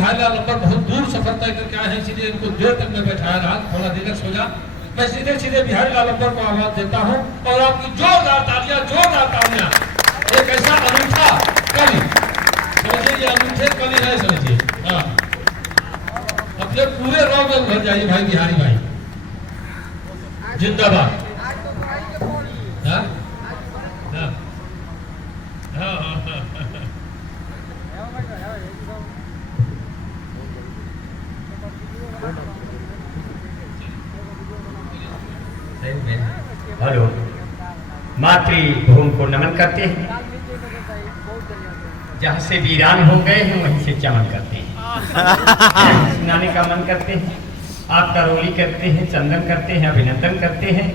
बिहारी लाल number बहुत दूर सफर तय करके आए हैं, इसलिए इनको देर तक में बैठाया रहा, थोड़ा रिलैक्स हो जा। मैं सीधे सीधे बिहारी लाल नंबर को आवाज देता हूँ और आपकी जोरदार तालियां एक ऐसा अनूठा कवि, समझिए ये अनूठे कवि है, समझिए। हाँ, अपने पूरे रॉ में उभर जाइए भाई बिहारी भाई, जिंदाबाद। हाँ हाँ हाँ हाँ। हेलो, मातृभूमि को नमन करते हैं, जहाँ से वीरान हो गए हैं वहीं से चमन करते हैं, सुनाने का मन करते हैं, आप करोली करते हैं, चंदन करते हैं, अभिनंदन करते हैं,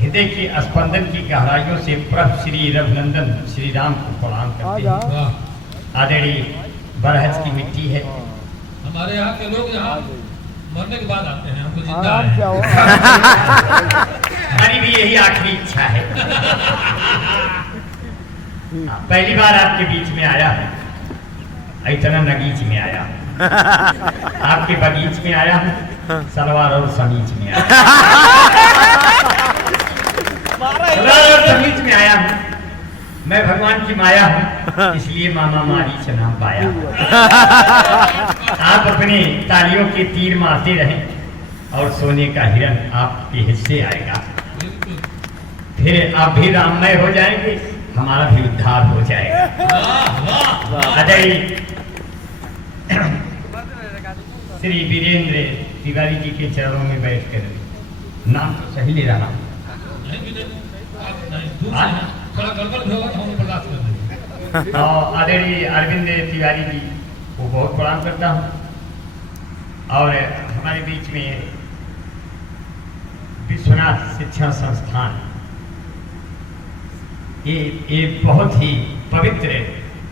हृदय के स्पंदन की गहराइयों से प्रभु श्री रघुनंदन श्री राम को प्रणाम करते हैं। आदरणीय बरहज की मिट्टी है, हमारे यहाँ के लोग यहाँ मरने के बाद आते हैं, हमको जिंदा हमारी भी यही आखिरी इच्छा है। पहली बार आपके बीच में आया हूँ, इतना नगीच में आया हूँ, आपके बगीच में आया हूँ, सलवार और समीज में आया, सलवार और समीज में आया हूँ। मैं भगवान की माया हूँ, इसलिए मामा मारी से नाम पाया। आप अपने तालियों के तीर मारते रहें और सोने का हिरण आपके हिस्से आएगा, फिर आप भी राममय हो जाएंगे, हमारा भी उद्धार हो जाएगा। अजय श्री वीरेंद्र तिवारी जी के चरणों में बैठकर नाम तो सही ले रहा हूँ, और आदरणीय अरविंद तिवारी जी को बहुत प्रणाम करता हूँ। और हमारे बीच में विश्वनाथ शिक्षण संस्थान, ये बहुत ही पवित्र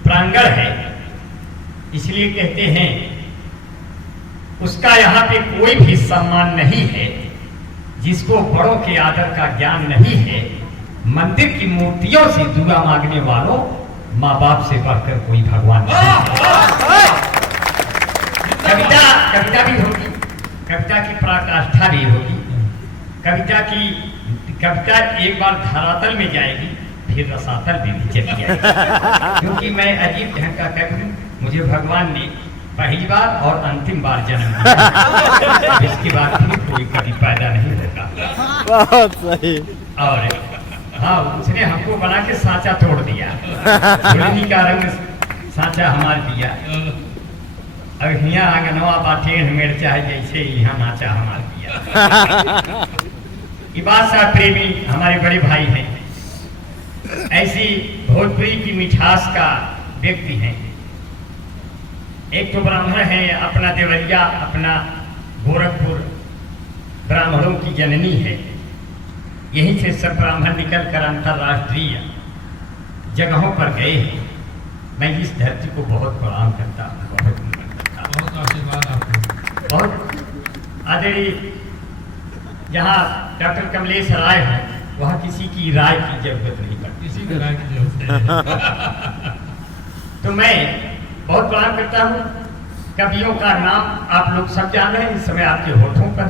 प्रांगण है, इसलिए कहते हैं उसका यहाँ पे कोई भी सम्मान नहीं है जिसको बड़ों के आदर का ज्ञान नहीं है। मंदिर की मूर्तियों से दुआ मांगने वालों माँ बाप से बढ़कर कोई भगवान नहीं है। कविता भी होगी, कविता की पराकाष्ठा भी होगी, कविता एक बार धरातल में जाएगी, फिर रसातल भी चली जाएगी, क्योंकि मैं अजीब ढंग का कवि हूँ। मुझे भगवान ने पहली बार और अंतिम बार जन्म दिया, इसके बाद फिर कोई कवि पैदा नहीं होगा। बहुत सही। और हाँ, उसने हमको बना के सांचा तोड़ दिया, का रंग सांचा हमार दिया। अब यहाँ आंगनवा बाटेन मेड़ चाहे जैसे यहाँ नाचा हमार दिया। इबासा प्रेमी हमारे बड़े भाई हैं, ऐसी भोजपुरी की मिठास का व्यक्ति हैं। एक तो ब्राह्मण है, अपना देवरिया, अपना गोरखपुर ब्राह्मणों की जननी है, यहीं से सब ब्राह्मण निकल कर अंतर्राष्ट्रीय जगहों पर गए हैं। मैं इस धरती को बहुत प्रणाम करता हूँ, बहुत नमन करता हूँ। बहुत आशीर्वाद आपको। बहुत आदरणीय, जहाँ डॉक्टर कमलेश राय है वहाँ किसी की राय की जरूरत नहीं पड़ती, किसी की राय की जरूरत नहीं। तो मैं बहुत प्रणाम करता हूँ। कवियों का नाम आप लोग सब जान रहे हैं, इस समय आपके होठों पर,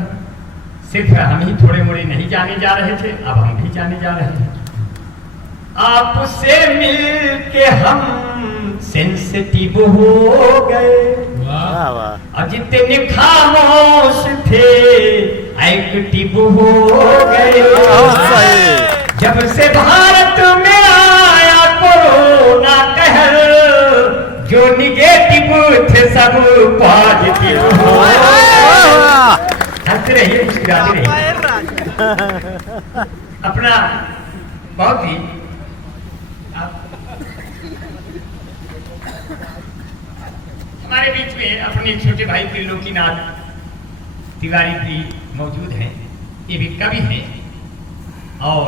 सिर्फ हम ही थोड़े मोड़े नहीं जाने जा रहे थे, अब हम भी जाने जा रहे हैं। आपसे मिलके हम सेंसिटिव हो गए, और जितने खामोश थे एक्टिव हो गए। जब से भारत में आया कोरोना कहर, जो निगेटिव थे सब पॉजिटिव हो गए। हंसते रहिए, मुस्कुराते रहिए। अपना बहुत ही हमारे बीच में अपने छोटे भाई त्रिलोकीनाथ तिवारी भी मौजूद हैं, ये भी कवि हैं और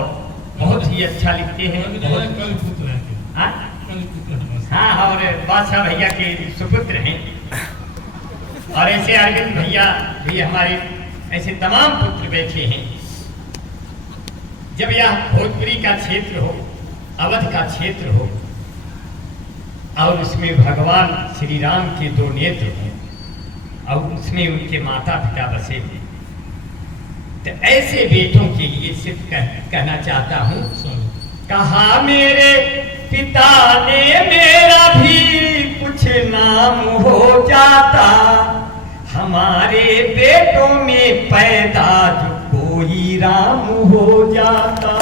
बहुत ही अच्छा लिखते हैं। हाँ, और बादशाह भैया के सुपुत्र हैं, और ऐसे अरविंद भैया भी हमारे ऐसे तमाम पुत्र बैठे हैं। जब यह भोजपुरी का क्षेत्र हो, अवध का क्षेत्र हो, और उसमें भगवान श्री राम के दो नेत्र हों, और उसमें उनके माता पिता बसे थे। तो ऐसे बेटों के लिए सिर्फ कहना चाहता हूँ, कहा मेरे पिता ने मेरा भी कुछ नाम हो जाता, हमारे बेटों में पैदा जो कोई राम हो जाता,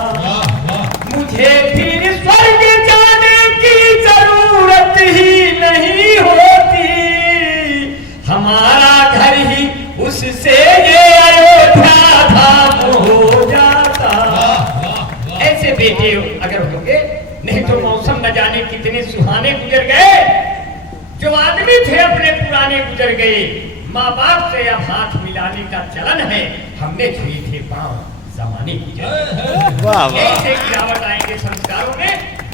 मुझे फिर स्वर्ग जाने की जरूरत ही नहीं होती, हमारा घर ही उससे ये अयोध्या धाम हो जाता। ऐसे बेटे अगर होंगे, नहीं तो मौसम न जाने कितने सुहाने गुजर गए, जो आदमी थे अपने पुराने गुजर गए, माँ बाप से अब हाथ मिलाने का चलन है, हमने छुए थे पांव जमाने गुजर। ऐसे गिरावट आएंगे संस्कारों में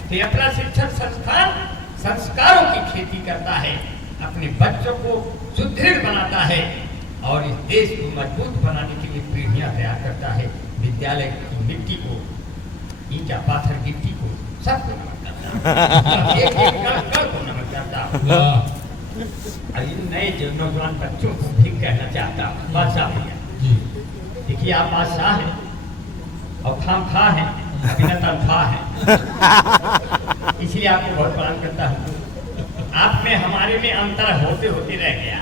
कि अपना शिक्षण संस्थान संस्कारों की खेती करता है, अपने बच्चों को सुदृढ़ बनाता है और इस देश को मजबूत बनाने के लिए पीढ़ियां तैयार करता है। विद्यालय की मिट्टी को, ईंटा पाथर गिट्टी को सबको नमन करता है, एक कण को नमन करता है। इन नए नौजवान बच्चों को भी कहना चाहता हूँ, बादशाह भैया देखिए, आप बादशाह हैं और खामखा हैं, बिना तनख्वाह है, इसलिए आपको बहुत प्रणाम करता हूँ। आप में हमारे में अंतर होते होते रह गया,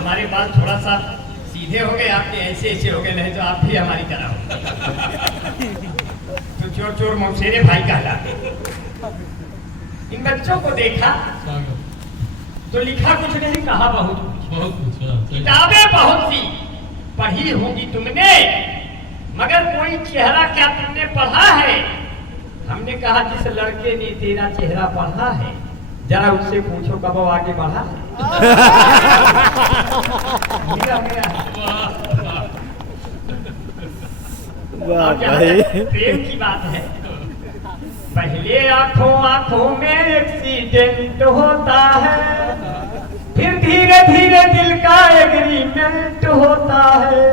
हमारे बाल थोड़ा सा सीधे हो गए, आपके ऐसे ऐसे हो गए, नहीं तो आप भी हमारी तरह हो। तो चोर चोर मौसेरे भाई कहलाते। इन बच्चों को देखा तो लिखा कुछ नहीं, कहा बहुत कुछ, किताबें बहुत सी पढ़ी होगी तुमने, मगर कोई चेहरा क्या तुमने पढ़ा है? हमने कहा जिस लड़के ने तेरा चेहरा पढ़ा है, जरा उससे पूछो कब वो आगे बढ़ा है। प्रेम की बात है, पहले आंखों आंखों में एक्सीडेंट होता है, फिर धीरे धीरे दिल का एग्रीमेंट होता है,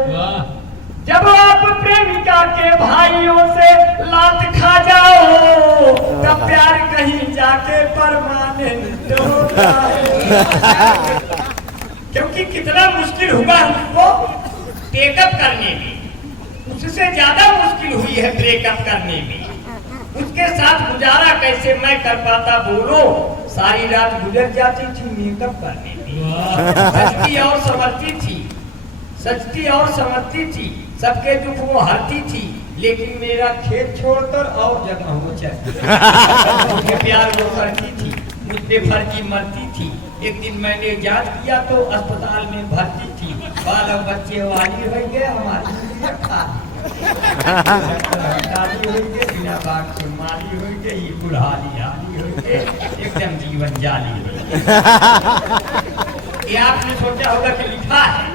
जब आप प्रेमिका के भाइयों से लात खा जाओ, तब प्यार कहीं जाके परमानेंट होता है। क्योंकि कितना मुश्किल हुआ हमको टेकअप करने में, उससे ज्यादा मुश्किल हुई है ब्रेकअप करने में। उसके साथ गुजारा कैसे मैं कर पाता बोलो, सारी रात गुजर जाती थी मेकअप करने में। सच्ची और समझती थी, सच्ची और समझती थी, सबके दुख वो हरती थी, लेकिन मेरा खेत छोड़कर और जगह वो चलती। मुझे प्यार वो करती थी, मुझ पे फर्जी मरती थी। एक दिन मैंने जांच किया तो अस्पताल में भर्ती थी, बाल बच्चे वाली हो गए हमारी बिना बाग से माली हो गई, बुढ़ाली हाली हो गए, एकदम जीवन जाली हो गई। ये आपने सोचा होगा कि लिखा है,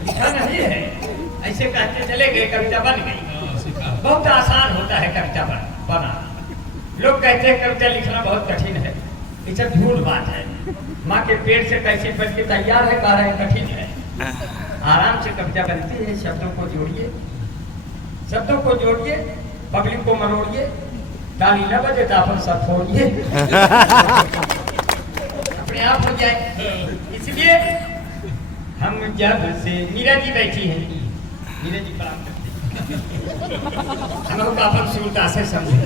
लिखा नहीं है, ऐसे कहते चले गए, कविता बन गई। बहुत आसान होता है कविता बना। लोग कहते हैं कविता लिखना बहुत कठिन है, ये सब झूठ बात है। माँ के पेट से कैसे बन के तैयार है, कह रहे हैं कठिन है। आराम से कविता बनती है, शब्दों को जोड़िए, शब्दों को जोड़िए, पब्लिक को मरोड़िए, ताली न बजे तो अपन सब फोड़िए, अपने आप हो जाए। इसलिए हम जब से मीरा जी बैठी हैं, मीरा जी प्रणाम करते हैं, हम लोग अपन सूरता से समझे,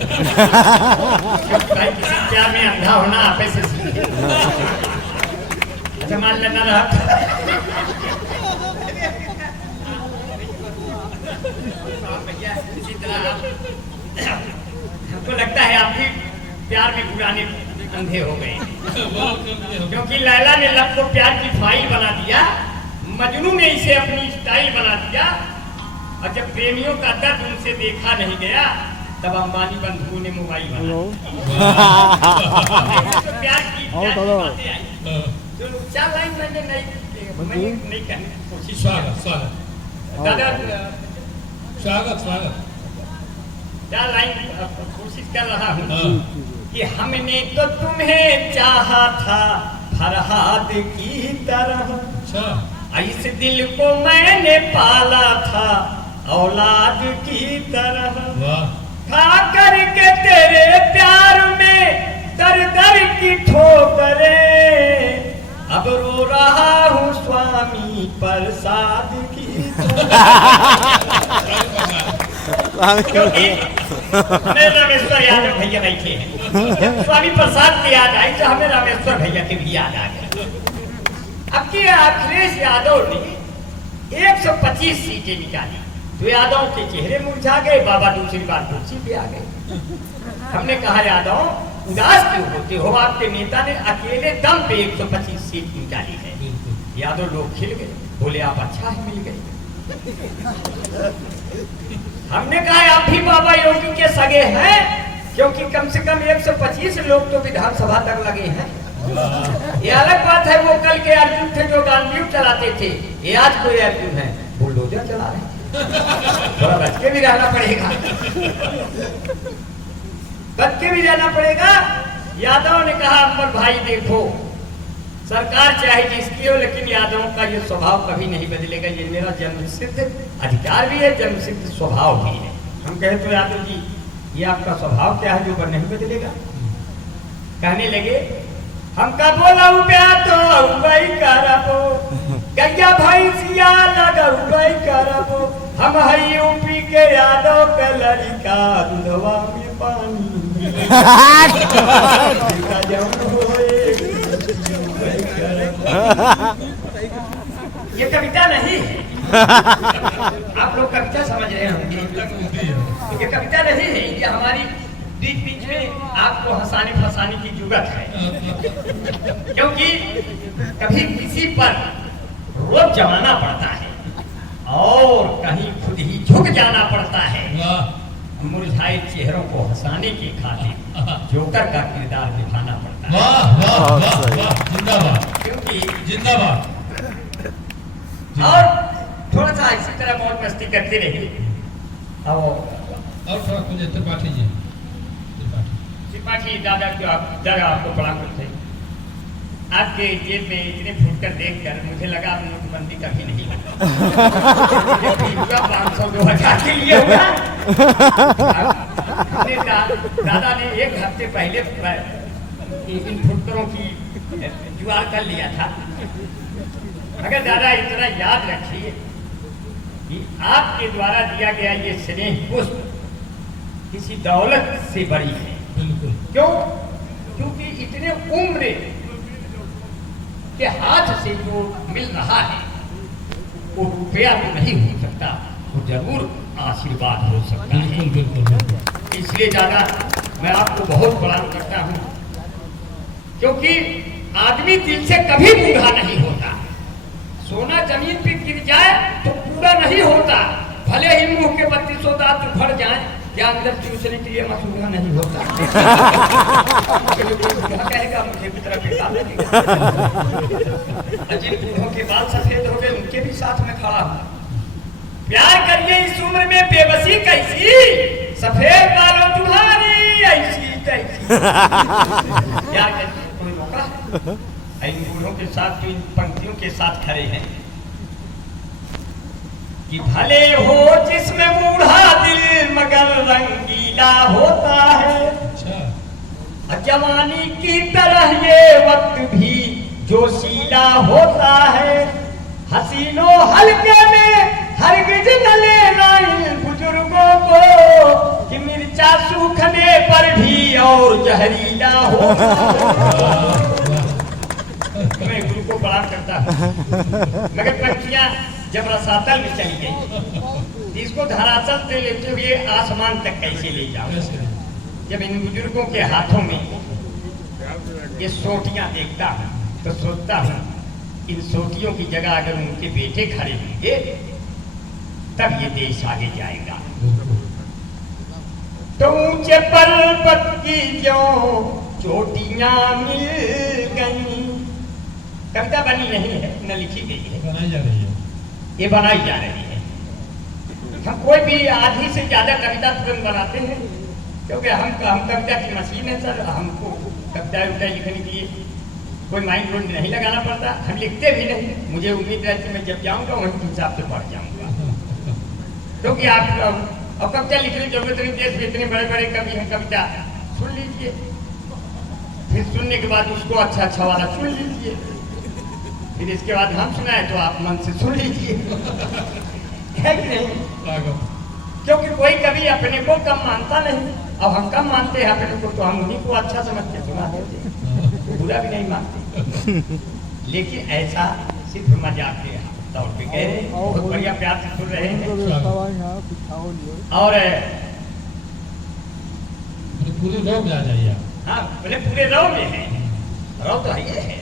भाई किसी प्यार में अंधा होना आपे से सीखे। अच्छा मान लेना रहा इसी तरह हमको लगता है आप भी प्यार में पुराने अंधे हो गए, क्योंकि लैला ने लब को प्यार की फाइल बना दिया, मजनू ने इसे अपनी स्टाइल बना दिया, और जब प्रेमियों का दर्द उनसे देखा नहीं गया, तब अंबानी बंधुओं ने मोबाइल बना तो प्यार की बातें आई। तो 4 लाइन मैंने नहीं कहने की कोशिश। दादा स्वागत 4 लाइन कोशिश कर रहा हूँ कि हमने तो तुम्हें चाहा था फरहाद की तरह, इस दिल को मैंने पाला था औलाद की तरह, खा करके तेरे प्यार में दर दर की ठोकरें, अब रो रहा हूँ स्वामी प्रसाद की हमें रामेश्वर यादव भैया बैठे हैं। स्वामी प्रसाद की याद आई तो हमें रामेश्वर भैया की भी याद आ गई। अब की अखिलेश यादव ने 125 सीटें निकाली तो यादव के चेहरे मुरझा गए। बाबा दूसरी बार कुर्सी पे आ गए। हमने कहा यादव उदास क्यों होते हो, आपके नेता ने अकेले दम पे 125 सीट निकाली है। यादव लोग खिल गए, बोले आप अच्छा है मिल गए। हमने कहा आप भी बाबा योगी के सगे हैं, क्योंकि कम से कम 125 लोग तो विधानसभा तक लगे हैं। ये अलग बात है वो कल के अर्जुन थे जो गांधी चलाते थे, ये आज कोई अर्जुन है बुलडोजर चला रहे हैं। थोड़ा बच के भी रहना पड़ेगा, बच के भी रहना पड़ेगा। यादव ने कहा अमर भाई देखो सरकार चाहे जिसकी हो, लेकिन यादव का ये स्वभाव कभी नहीं बदलेगा। ये मेरा जन्मसिद्ध अधिकार भी है, जन्मसिद्ध स्वभाव भी है। हम कहे तो यादव जी ये आपका स्वभाव क्या है जो नहीं बदलेगा? कहने लगे हम का बोला तो भाई करबो गैया भाई सिया लगा भाई करबो, हम है यूपी के यादव के लड़का दूधवा में पानी ये कविता नहीं है। आप लोग कविता समझ रहे होंगे, ये कविता नहीं है। ये हमारी बीच बीच में आपको हंसाने फंसाने की जरूरत है, क्योंकि कभी किसी पर रोब जमाना पड़ता है और कहीं खुद ही झुक जाना पड़ता है। मुरझाए चेहरों को हंसाने की खातिर जोकर का किरदार निभाना पड़ता है। जिंदाबाद, क्योंकि जिंदाबाद। और थोड़ा सा इसी तरह मौज मस्ती करते रहिए। और थोड़ा कुछ त्रिपाठी जी, त्रिपाठी दादा को आप दादा आपको प्रणाम करते हैं। आपके जेब में इतने फुटकर देखकर मुझे लगा नोटबंदी कभी नहीं लगा। 500-2000 के लिए होगा। दादा ने एक हफ्ते पहले इन फुटकरों की जुगाड़ कर लिया था। अगर दादा इतना याद रखिए कि आपके द्वारा दिया गया ये स्नेह पुष्प किसी दौलत से बड़ी है। बिल्कुल। क्यों? क्योंकि इतने उम्र के हाथ से जो मिल रहा है वो रुपया तो नहीं हो सकता, वो जरूर आशीर्वाद हो सकता है। बिल्कुल। इसलिए दादा मैं आपको बहुत प्रणाम करता हूँ, क्योंकि आदमी दिल से कभी बूढ़ा नहीं होता। सोना जमीन पे गिर जाए तो पूरा नहीं होता, भले ही मुंह के 32 दांत उखड़ जाए, या अंदर चूसने के लिए मसूरा नहीं होता। कहेगा मुझे भी तरफ जिन बूढ़ों के बाल सफेद हो गए उनके भी साथ में खड़ा हूँ। प्यार करिए इस उम्र में बेबसी कैसी, सफेद बालों तुम्हारी ऐसी तैसी। प्यार करिए, कोई मौका इन बूढ़ों के साथ जो इन पंक्तियों के साथ खड़े हैं कि भले हो जिसमें बूढ़ा दिल मगर रंगीला होता है, जवानी की तरह ये वक्त भी जोशीला होता है। हसीनो हल्के में हरगिज न लेना इन बुजुर्गों को कि मिर्चा सूखने पर भी और जहरीला होता है। मैं गुरु को प्रणाम करता हूँ, मगर पंक्तियां जब रसातल में चली गई, इसको धरातल से लेते हुए आसमान तक कैसे ले जाओ। जब इन बुजुर्गों के हाथों में ये सोटियां देखता हूँ तो सोचता हूँ इन सोटियों की जगह अगर उनके बेटे खड़े होंगे तब ये देश आगे जाएगा। तो ऊंचे पर्वत की जो चोटियां मिल गई, कविता बनी नहीं है, न लिखी गई है, बनाई जा रही है, ये बनाई जा रही है। हम कोई भी आधी से ज्यादा कविता तुरंत बनाते हैं, क्योंकि हम कविता की मशीन है सर। हमको कविता लिखने के लिए कोई माइंड रोड नहीं लगाना पड़ता, हम लिखते भी नहीं। मुझे उम्मीद है कि मैं जब जाऊंगा वही हिसाब से पढ़ जाऊंगा, क्योंकि आप अब कविता लिखने की जरूरत नहीं। देश में इतने बड़े बड़े कवि हैं, कविता सुन लीजिए, फिर सुनने के बाद उसको अच्छा वाला सुन लीजिए। फिर इसके बाद हम सुनाए तो आप मन से सुन लीजिए। है कि नहीं? क्योंकि कोई कभी अपने को कम मानता नहीं। अब हम कम मानते हैं अपने को, तो हम उन्हीं को अच्छा समझ के सुना देते, बुरा भी नहीं मानते। लेकिन ऐसा सिर्फ मजाक के तौर पे कह रहे हैं, बहुत बढ़िया प्यार से सुन रहे हैं। और पूरे रो में आ जाइए। हाँ, बोले पूरे रो में है। रो तो है ये है,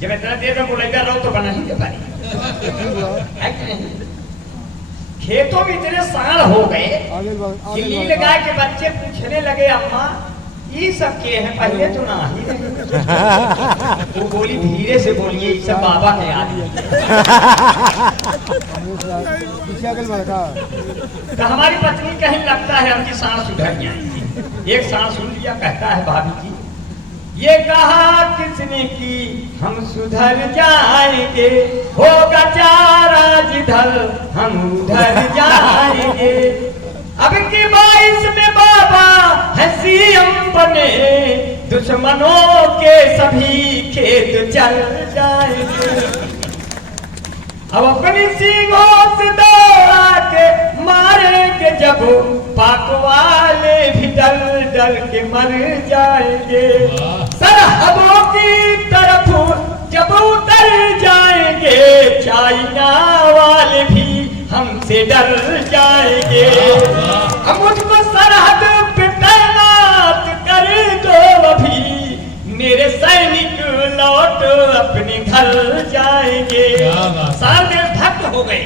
जब इतना देर में बोलेगा रो तो बना ही दे पाई। है कि नहीं? खेतों में इतने साल हो गए कि नील गाय के बच्चे पूछने लगे, अम्मा ये सब के हैं, पहले तो ना ही नहीं। वो बोली धीरे से बोलिए, ये सब बाबा के याद है। तो हमारी पत्नी कहीं लगता है हमकी सांस सुधर जाएगी। एक सांस सुन लिया, कहता है भाभी जी ये कहा किसने की हम सुधर जाएंगे, होगा चारा जिधर हम उधर जाएंगे। अब की 22 में बाबा है सीएम बने, दुश्मनों के सभी खेत चल जाएंगे। अब अपनी सींगों से दौड़ा के मारेंगे जब, पाक वाले भी डल डल के मर जाएंगे। सरहदों की तरफ जब उतर जाएंगे, चाइना वाले भी हमसे डर जाएंगे। अब मुझको सरहद पे तैनात कर दो अभी, मेरे सैनिक लौट अपने घर जाएंगे। सारे देशभक्त हो गए।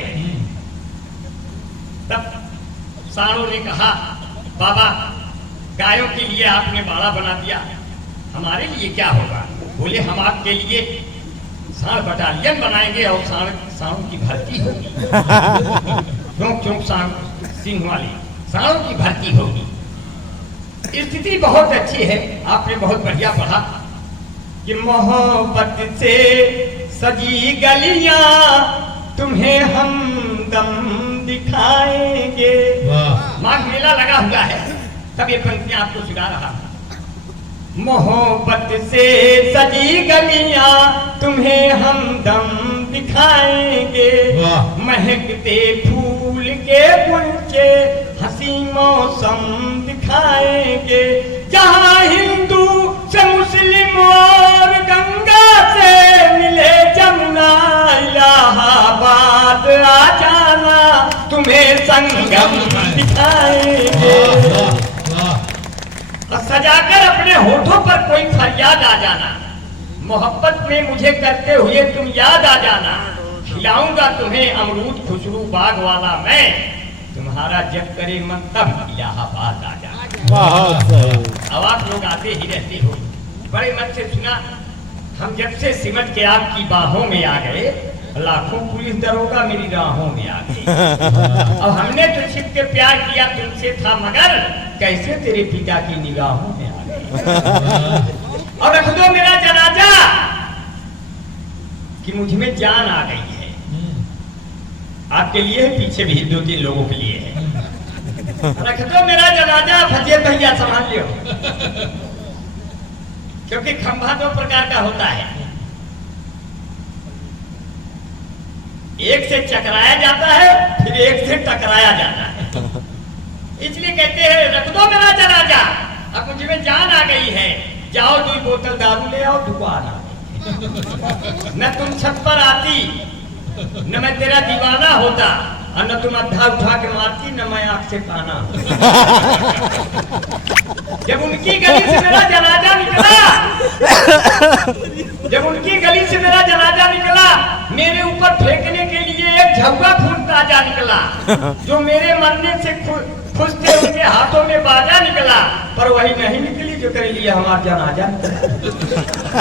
तब सारों ने कहा, बाबा गायों के लिए आपने बाड़ा बना दिया, हमारे लिए क्या होगा? बोले हम आपके लिए सांड बटालियन बनाएंगे और सांडों की भर्ती होगी। चौंक चौंक सांड सिंह वाली सांडों की भर्ती होगी। स्थिति बहुत अच्छी है। आपने बहुत बढ़िया पढ़ा कि मोहब्बत से सजी गलियां तुम्हें हमदम दिखाएंगे। माघ मेला लगा हुआ है, तब ये पंक्तियां आपको सुना रहा। मोहब्बत से सजी गलियां तुम्हें हमदम दिखाएंगे, महकते फूल के गुलचे हंसी मौसम दिखाएंगे। जहां हिंदू से मुस्लिम और गंगा से मिले जमुना, इलाहाबाद आ जाना तुम्हें संगम दिखाएंगे। और सजाकर अपने होठों पर कोई फरियाद आ जाना, मोहब्बत में मुझे करते हुए तुम याद आ जाना। खिलाऊंगा तुम्हें अमरूद खुशबू बाग वाला मैं, तुम्हारा जब करे मन तब इलाहाबाद आ जाना। अब आप लोग आते ही रहते हो, बड़े मन से सुना। हम जब से सिमट के आपकी बाहों में आ गए, लाखों पुलिस दरोगा मेरी राहों में आ गए। अब हमने तो छिप के प्यार किया तुमसे था, मगर कैसे तेरे पिता की निगाहों में आ गए। और रख दो मेरा जनाजा कि मुझ में जान आ गई है। आपके लिए है, पीछे भी 2-3 लोगों के लिए है। रख दो मेरा जनाजा, फजील भैया संभाल लियो। क्योंकि खंभा 2 प्रकार का होता है, एक से चकराया जाता है, फिर एक से टकराया जाता है। इसलिए कहते हैं रख दो मेरा जनाजा, अब मुझ में जान आ गई है। जाओ 2 बोतल दारू ले आओ, दुकान आ गई। न तुम छत पर आती, न मैं तेरा दीवाना होता, और न तुम अद्धा उठा के मारती, न मैं आंख से पाना। जब उनकी गली से मेरा जनाजा निकला, मेरे ऊपर फेंकने के लिए एक झुग्गा फूल ताजा निकला, जो मेरे मरने से खुश थे, उनके हाथों में बाजा निकला, पर वही नहीं निकली जो कर लिया हमारा जनाजा।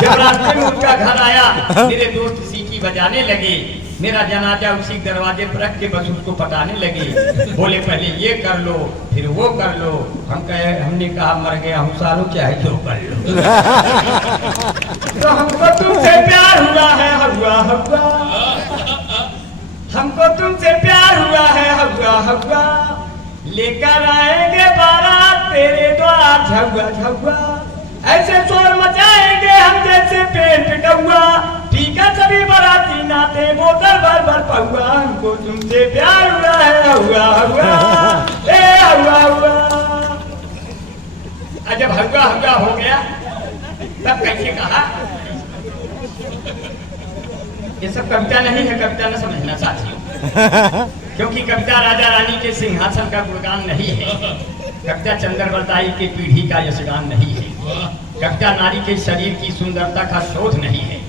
जब रास्ते में उनका घर आया, मेरे दोस्त सीटी बजाने लगे, मेरा जनाजा उसी दरवाजे पर रख के बस उसको पटाने लगे। बोले पहले ये कर लो, फिर वो कर लो। हमने कहा मर गया हूँ सालों, चाहे जो कर लो। तो हमको तुमसे प्यार हुआ है, हुआ हुआ, हमको तुमसे प्यार हुआ है, हुआ हुआ, लेकर आएंगे बारात तेरे द्वार झुआ झुआ, ऐसे शोर मचाएंगे हम जैसे पेट कौआ। ठीक है सभी बनाते बोतल भर भर पहुआ, हमको तुमसे प्यार हुआ है, हुआ हुआ ए हुआ हुआ। जब हुआ हुआ हो गया तब कैसे कहा? ये सब कविता नहीं है, कविता न समझना साथियों, क्योंकि कविता राजा रानी के सिंहासन का गुणगान नहीं है, कविता चंद्रवरदाई के पीढ़ी का यशगान नहीं है, कविता नारी के शरीर की सुंदरता का शोध नहीं है,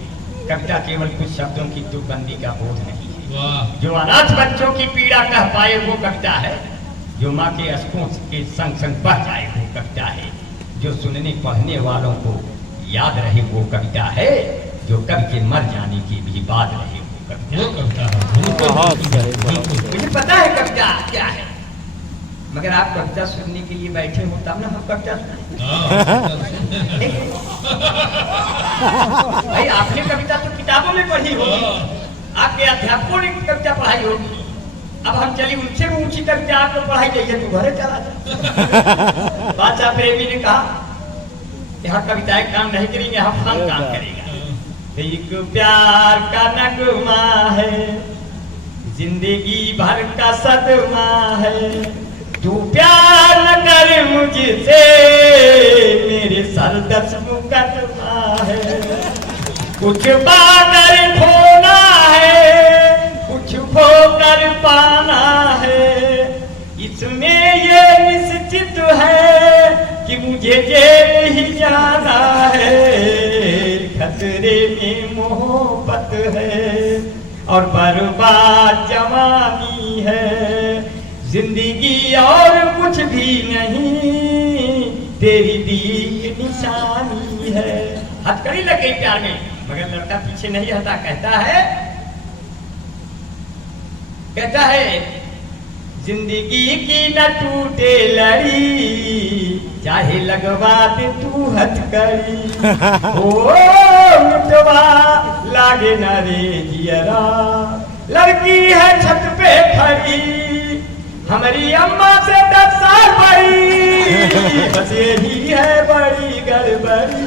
कविता केवल कुछ शब्दों की तुकबंदी का बोध नहीं है। जो अनाथ बच्चों की पीड़ा कह पाए वो कविता है, जो माँ के अश्कों के संग संग बह जाए वो कविता है, जो सुनने पढ़ने वालों को याद रहे वो कविता है, जो कवि के मर जाने की भी बात रहे वो कविता है। मुझे पता है कविता क्या है, मगर आप कविता सुनने के लिए बैठे हो तब ना हम कविता सुनाएं। भाई आपने कविता तो किताबों में पढ़ी होगी, आपके अध्यापकों ने कविता पढ़ाई होगी, अब हम चली उनसे भी ऊंची कविता आपको पढ़ाई जाइए तो घरे चला जाए। बादशाह प्रेमी ने कहा यहाँ कविताएं काम नहीं करेंगे, यहाँ फन काम करेगा। एक प्यार का नगमा है, जिंदगी भर का सदमा है, तू प्यार न कर मुझसे मेरे सर 10 मुकदमा है, कुछ पाकर खोना है, कुछ खोकर पाना है, इसमें ये निश्चित है कि मुझे जेल ही जाना है, खतरे में मोहब्बत है और बर्बाद जवानी है, जिंदगी और कुछ भी नहीं, तेरी दी निशानी है। हथकड़ी लग गई प्यार में, मगर लड़का पीछे नहीं हटा, कहता है जिंदगी की न टूटे लड़ी, चाहे लगवा दे तू हथकड़ी, ओ मिटवा लागे न रे जियरा, लड़की है छत पे खड़ी, हमारी अम्मा से 10 साल बड़ी, बस यही है बड़ी गड़बड़ी,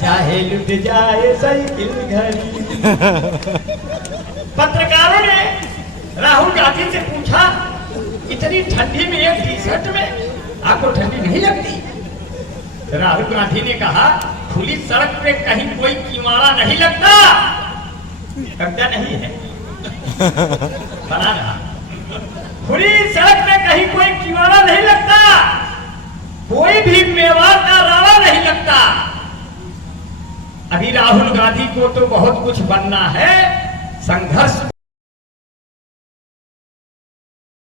चाहे लुट जाए साइकिल घड़ी। पत्रकारों ने राहुल गांधी से पूछा, इतनी ठंडी में एक टी-शर्ट में आपको ठंडी नहीं लगती? राहुल गांधी ने कहा, खुली सड़क पे कहीं कोई कीमाड़ा नहीं लगता। कविता नहीं है, बना रहा। खुली सड़क पे कहीं कोई कीमाड़ा नहीं लगता, कोई भी मेवाड़ का रावण नहीं लगता। अभी राहुल गांधी को तो बहुत कुछ बनना है, संघर्ष